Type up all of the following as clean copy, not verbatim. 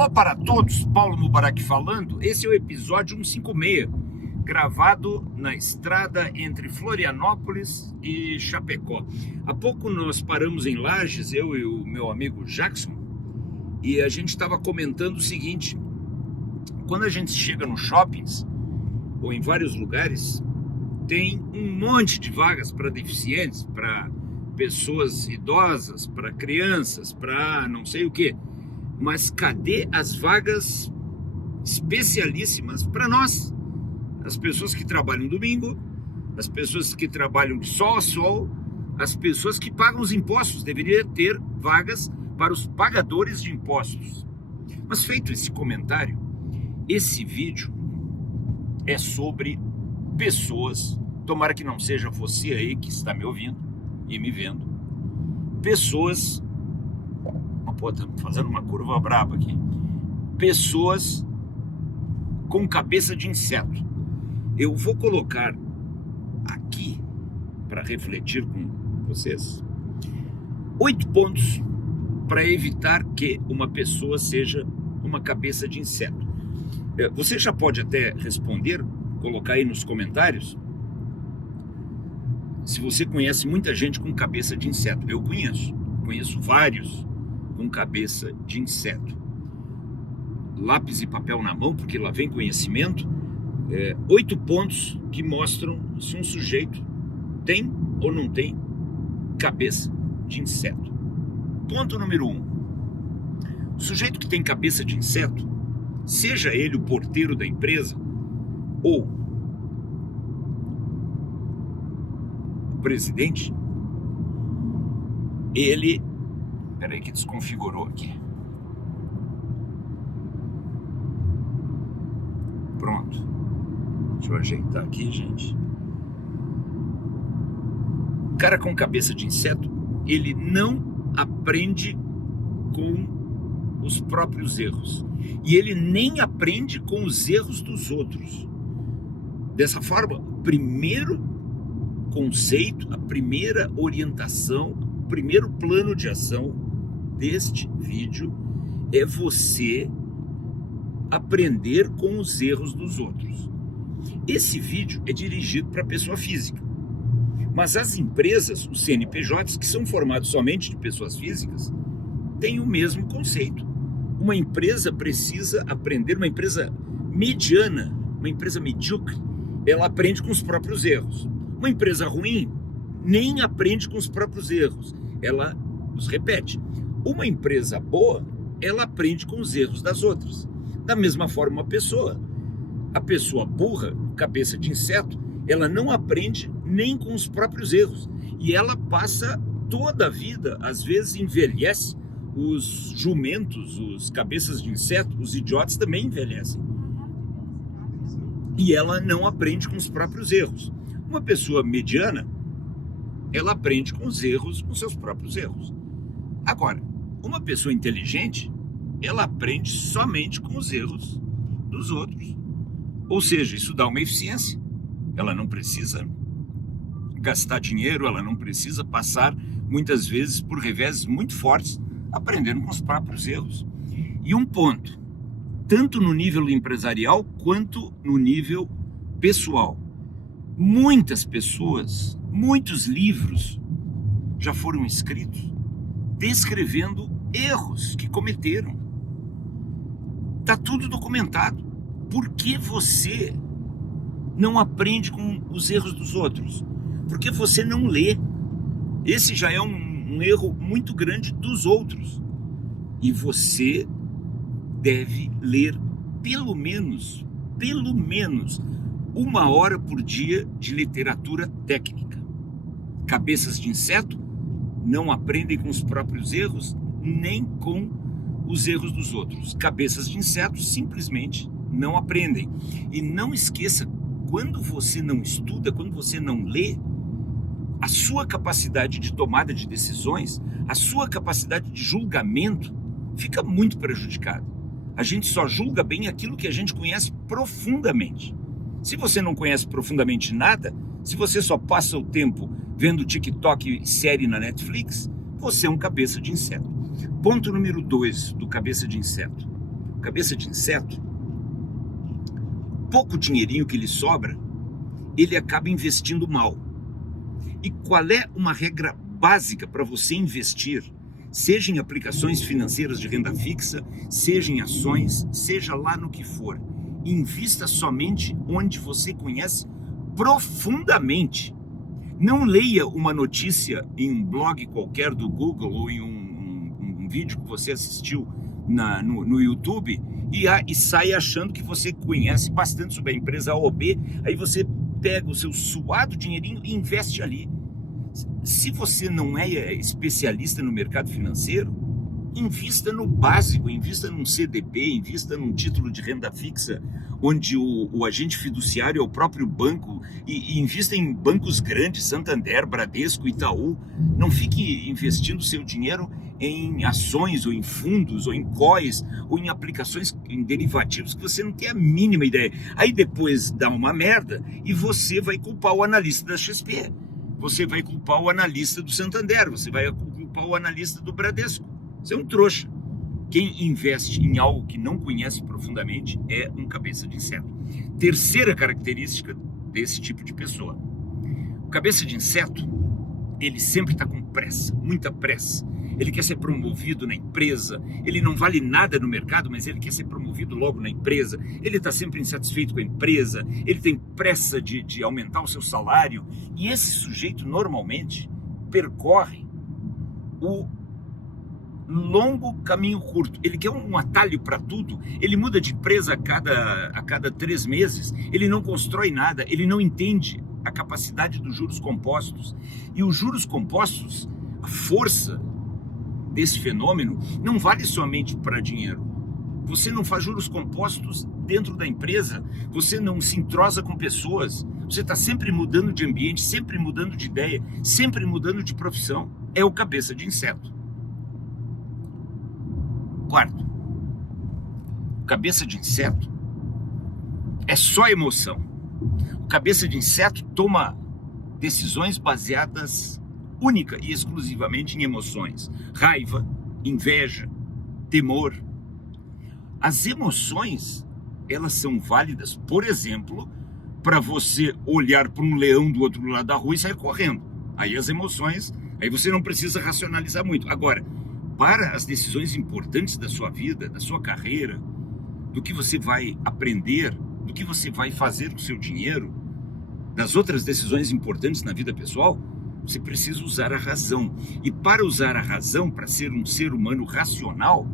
Alô para todos, Paulo Mubarak falando. Esse é o episódio 156, gravado na estrada entre Florianópolis e Chapecó. Há pouco nós paramos em Lages, eu e o meu amigo Jackson, e a gente estava comentando o seguinte: quando a gente chega nos shoppings ou em vários lugares, tem um monte de vagas para deficientes, para pessoas idosas, para crianças, para não sei o quê. Mas cadê as vagas especialíssimas para nós? As pessoas que trabalham domingo, as pessoas que trabalham de sol a sol, as pessoas que pagam os impostos. Deveria ter vagas para os pagadores de impostos. Mas feito esse comentário, esse vídeo é sobre pessoas, tomara que não seja você aí que está me ouvindo e me vendo, pessoas... Pô, tá fazendo uma curva braba aqui. Pessoas com cabeça de inseto. Eu vou colocar aqui, para refletir com vocês, 8 pontos para evitar que uma pessoa seja uma cabeça de inseto. Você já pode até responder, colocar aí nos comentários, se você conhece muita gente com cabeça de inseto. Eu conheço vários com cabeça de inseto. Lápis e papel na mão, porque lá vem conhecimento. 8 pontos que mostram se um sujeito tem ou não tem cabeça de inseto. Ponto número 1. O sujeito que tem cabeça de inseto, seja ele o porteiro da empresa ou o presidente, ele... Espera aí que desconfigurou aqui. Pronto. Deixa eu ajeitar aqui, gente. O cara com cabeça de inseto, ele não aprende com os próprios erros. E ele nem aprende com os erros dos outros. Dessa forma, o primeiro conceito, a primeira orientação, o primeiro plano de ação deste vídeo é você aprender com os erros dos outros. Esse vídeo é dirigido para pessoa física, mas as empresas, os CNPJs, que são formados somente de pessoas físicas, têm o mesmo conceito. Uma empresa precisa aprender, uma empresa mediana, uma empresa medíocre, ela aprende com os próprios erros. Uma empresa ruim nem aprende com os próprios erros, ela os repete. Uma empresa boa, ela aprende com os erros das outras. Da mesma forma, a pessoa burra, cabeça de inseto, ela não aprende nem com os próprios erros. E ela passa toda a vida, às vezes envelhece. Os jumentos, os cabeças de inseto, os idiotas também envelhecem. E ela não aprende com os próprios erros. Uma pessoa mediana, ela aprende com os erros, com seus próprios erros. Agora, uma pessoa inteligente, ela aprende somente com os erros dos outros. Ou seja, isso dá uma eficiência. Ela não precisa gastar dinheiro, ela não precisa passar, muitas vezes, por revés muito fortes, aprendendo com os próprios erros. E um ponto, tanto no nível empresarial quanto no nível pessoal. Muitas pessoas, muitos livros já foram escritos descrevendo erros que cometeram. Está tudo documentado. Por que você não aprende com os erros dos outros? Porque você não lê. Esse já é um erro muito grande dos outros. E você deve ler pelo menos 1 hora por dia de literatura técnica. Cabeças de inseto não aprendem com os próprios erros, nem com os erros dos outros. Cabeças de insetos simplesmente não aprendem. E não esqueça, quando você não estuda, quando você não lê, a sua capacidade de tomada de decisões, a sua capacidade de julgamento fica muito prejudicada. A gente só julga bem aquilo que a gente conhece profundamente. Se você não conhece profundamente nada, se você só passa o tempo vendo TikTok e série na Netflix, você é um cabeça de inseto. Ponto número 2 do cabeça de inseto. cabeça de inseto, pouco dinheirinho que lhe sobra, ele acaba investindo mal. E qual é uma regra básica para você investir, seja em aplicações financeiras de renda fixa, seja em ações, seja lá no que for? Invista somente onde você conhece profundamente. Não leia uma notícia em um blog qualquer do Google ou em um vídeo que você assistiu no YouTube e saia achando que você conhece bastante sobre a empresa A ou B. Aí você pega o seu suado dinheirinho e investe ali. Se você não é especialista no mercado financeiro, invista no básico, invista num CDB, invista num título de renda fixa, onde o agente fiduciário é o próprio banco, e invista em bancos grandes, Santander, Bradesco, Itaú. Não fique investindo seu dinheiro em ações, ou em fundos, ou em COIs, ou em aplicações, em derivativos, que você não tem a mínima ideia. Aí depois dá uma merda e você vai culpar o analista da XP, você vai culpar o analista do Santander, você vai culpar o analista do Bradesco. Você é um trouxa. Quem investe em algo que não conhece profundamente é um cabeça de inseto. Terceira característica desse tipo de pessoa. O cabeça de inseto, ele sempre está com pressa, muita pressa. Ele quer ser promovido na empresa, ele não vale nada no mercado, mas ele quer ser promovido logo na empresa. Ele está sempre insatisfeito com a empresa, ele tem pressa de aumentar o seu salário. E esse sujeito normalmente percorre o longo caminho curto. Ele quer um atalho para tudo. Ele muda de empresa a cada 3 meses. Ele não constrói nada. Ele não entende a capacidade dos juros compostos. E os juros compostos, a força desse fenômeno, não vale somente para dinheiro. Você não faz juros compostos dentro da empresa. Você não se entrosa com pessoas. Você está sempre mudando de ambiente, sempre mudando de ideia, sempre mudando de profissão. É o cabeça de inseto. Quarto, o cabeça de inseto é só emoção. O cabeça de inseto toma decisões baseadas única e exclusivamente em emoções. Raiva, inveja, temor. As emoções, elas são válidas, por exemplo, para você olhar para um leão do outro lado da rua e sair correndo. Aí as emoções, aí você não precisa racionalizar muito. Agora, para as decisões importantes da sua vida, da sua carreira, do que você vai aprender, do que você vai fazer com o seu dinheiro, das outras decisões importantes na vida pessoal, você precisa usar a razão. E para usar a razão, para ser um ser humano racional,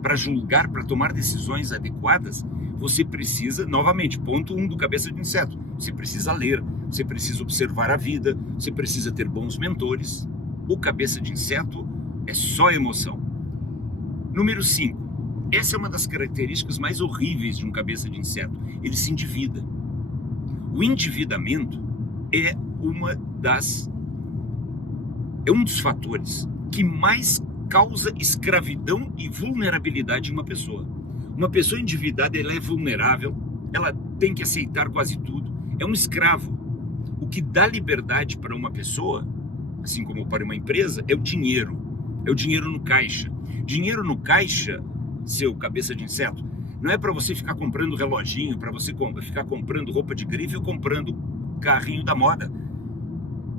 para julgar, para tomar decisões adequadas, você precisa, novamente, ponto 1 do cabeça de inseto, você precisa ler, você precisa observar a vida, você precisa ter bons mentores. O cabeça de inseto é só emoção. Número 5. Essa é uma das características mais horríveis de um cabeça de inseto. Ele se endivida. O endividamento é um dos fatores que mais causa escravidão e vulnerabilidade em uma pessoa. Uma pessoa endividada, ela é vulnerável, ela tem que aceitar quase tudo, é um escravo. O que dá liberdade para uma pessoa, assim como para uma empresa, é o dinheiro. É o dinheiro no caixa. Dinheiro no caixa, seu cabeça de inseto, não é para você ficar comprando reloginho, para você ficar comprando roupa de grife ou comprando carrinho da moda.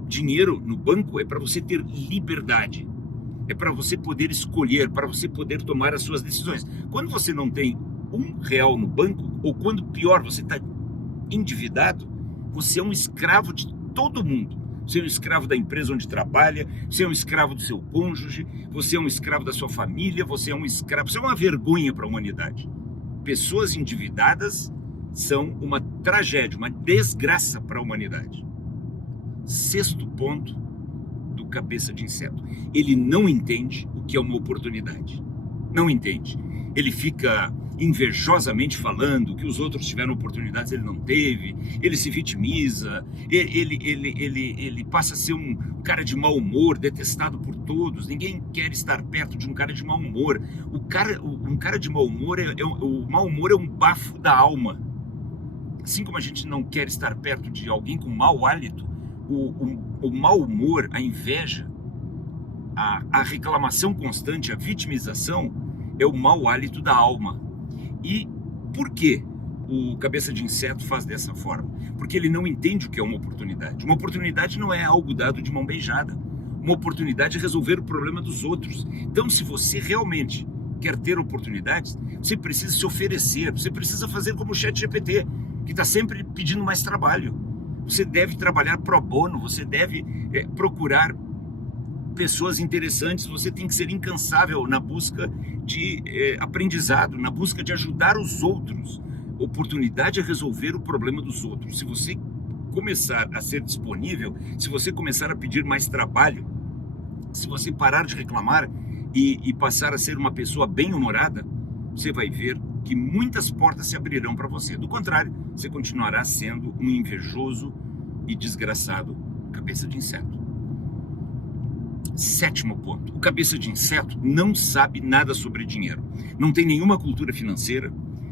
Dinheiro no banco é para você ter liberdade. É para você poder escolher, para você poder tomar as suas decisões. Quando você não tem R$1 no banco, ou quando pior, você está endividado, você é um escravo de todo mundo. Você é um escravo da empresa onde trabalha, você é um escravo do seu cônjuge, você é um escravo da sua família, você é um escravo, você é uma vergonha para a humanidade. Pessoas endividadas são uma tragédia, uma desgraça para a humanidade. 6º ponto do cabeça de inseto. Ele não entende o que é uma oportunidade. Não entende. Ele fica invejosamente falando que os outros tiveram oportunidades, ele não teve. Ele se vitimiza. Ele passa a ser um cara de mau humor, detestado por todos. Ninguém quer estar perto de um cara de mau humor. Um cara de mau humor, o mau humor é um bafo da alma. Assim como a gente não quer estar perto de alguém com mau hálito, o mau humor, a inveja, a reclamação constante, a vitimização é o mau hálito da alma. E por que o cabeça de inseto faz dessa forma? Porque ele não entende o que é uma oportunidade. Uma oportunidade não é algo dado de mão beijada. Uma oportunidade é resolver o problema dos outros. Então, se você realmente quer ter oportunidades, você precisa se oferecer, você precisa fazer como o ChatGPT, que está sempre pedindo mais trabalho. Você deve trabalhar pro bono, você deve procurar pessoas interessantes, você tem que ser incansável na busca de aprendizado, na busca de ajudar os outros. Oportunidade é resolver o problema dos outros. Se você começar a ser disponível, se você começar a pedir mais trabalho, se você parar de reclamar e passar a ser uma pessoa bem-humorada, você vai ver que muitas portas se abrirão para você. Do contrário, você continuará sendo um invejoso e desgraçado cabeça de inseto. 7º ponto. O cabeça de inseto não sabe nada sobre dinheiro. Não tem nenhuma cultura financeira.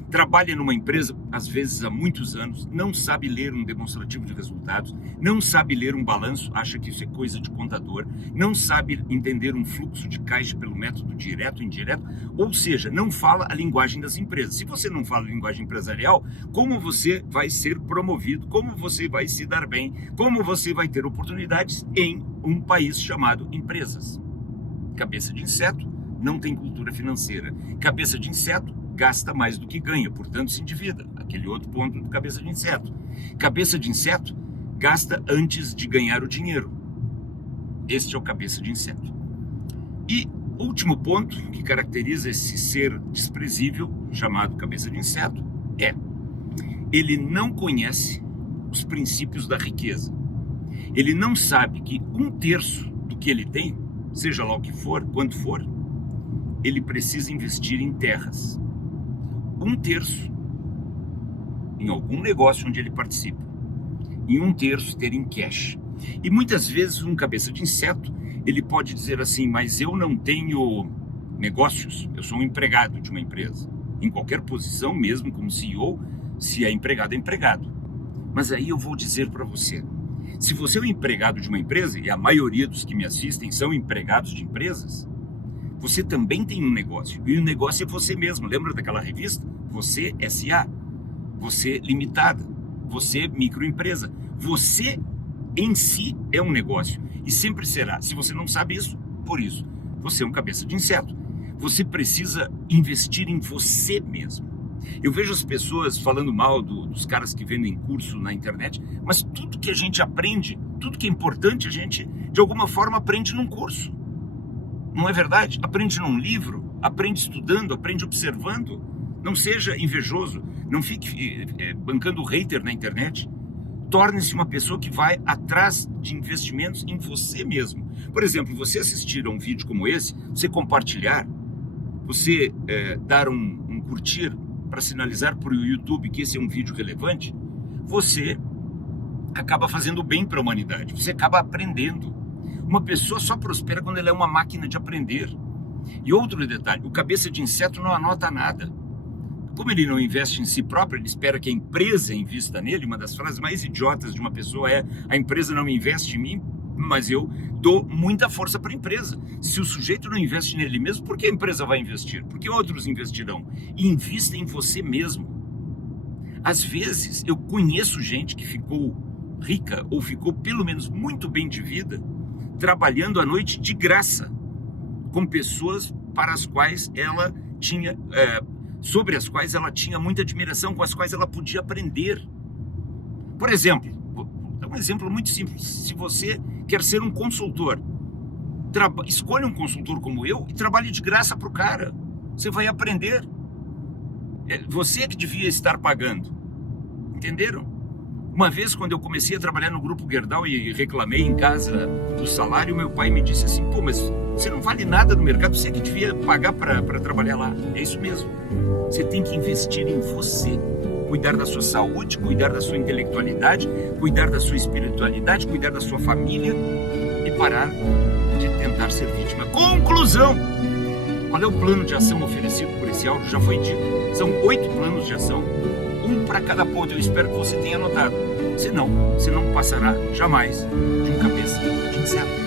Trabalha numa empresa, às vezes há muitos anos, não sabe ler um demonstrativo de resultados, não sabe ler um balanço, acha que isso é coisa de contador, não sabe entender um fluxo de caixa pelo método direto e indireto, ou seja, não fala a linguagem das empresas. Se você não fala a linguagem empresarial, como você vai ser promovido, como você vai se dar bem, como você vai ter oportunidades em um país chamado empresas? Cabeça de inseto não tem cultura financeira. Cabeça de inseto gasta mais do que ganha, portanto se endivida. Aquele outro ponto do cabeça de inseto. Cabeça de inseto gasta antes de ganhar o dinheiro. Este é o cabeça de inseto. E último ponto que caracteriza esse ser desprezível, chamado cabeça de inseto, é: ele não conhece os princípios da riqueza. Ele não sabe que 1/3 do que ele tem, seja lá o que for, quanto for, ele precisa investir em terras. 1/3 em algum negócio onde ele participa, e 1/3 ter em cash. E muitas vezes um cabeça de inseto, ele pode dizer assim: mas eu não tenho negócios, eu sou um empregado de uma empresa, em qualquer posição, mesmo como CEO, se é empregado, é empregado. Mas aí eu vou dizer para você, se você é um empregado de uma empresa, e a maioria dos que me assistem são empregados de empresas, você também tem um negócio, e o negócio é você mesmo. Lembra daquela revista? Você SA, você limitada, você microempresa. Você em si é um negócio e sempre será. Se você não sabe isso, por isso, você é um cabeça de inseto. Você precisa investir em você mesmo. Eu vejo as pessoas falando mal dos caras que vendem curso na internet, mas tudo que a gente aprende, tudo que é importante, a gente de alguma forma aprende num curso. Não é verdade? Aprende num livro, aprende estudando, aprende observando. Não seja invejoso, não fique bancando hater na internet. Torne-se uma pessoa que vai atrás de investimentos em você mesmo. Por exemplo, você assistir a um vídeo como esse, você compartilhar, você dar um curtir para sinalizar para o YouTube que esse é um vídeo relevante, você acaba fazendo bem para a humanidade, você acaba aprendendo. Uma pessoa só prospera quando ela é uma máquina de aprender. E outro detalhe, o cabeça de inseto não anota nada. Como ele não investe em si próprio, ele espera que a empresa invista nele. Uma das frases mais idiotas de uma pessoa é: a empresa não investe em mim, mas eu dou muita força para a empresa. Se o sujeito não investe nele mesmo, por que a empresa vai investir? Por que outros investirão? Invista em você mesmo. Às vezes, eu conheço gente que ficou rica, ou ficou pelo menos muito bem de vida, trabalhando à noite de graça, com pessoas para as quais ela tinha... sobre as quais ela tinha muita admiração, com as quais ela podia aprender. Por exemplo, vou dar um exemplo muito simples. Se você quer ser um consultor, escolha um consultor como eu e trabalhe de graça para o cara. Você vai aprender. Você que devia estar pagando. Entenderam? Uma vez, quando eu comecei a trabalhar no Grupo Gerdau e reclamei em casa do salário, meu pai me disse assim: pô, mas você não vale nada no mercado, você que devia pagar para trabalhar lá. É isso mesmo. Você tem que investir em você. Cuidar da sua saúde, cuidar da sua intelectualidade, cuidar da sua espiritualidade, cuidar da sua família e parar de tentar ser vítima. Conclusão! Qual é o plano de ação oferecido por esse áudio? Já foi dito. São 8 planos de ação, um para cada ponto. Eu espero que você tenha anotado. Senão, você não passará jamais de um cabeça de inseto.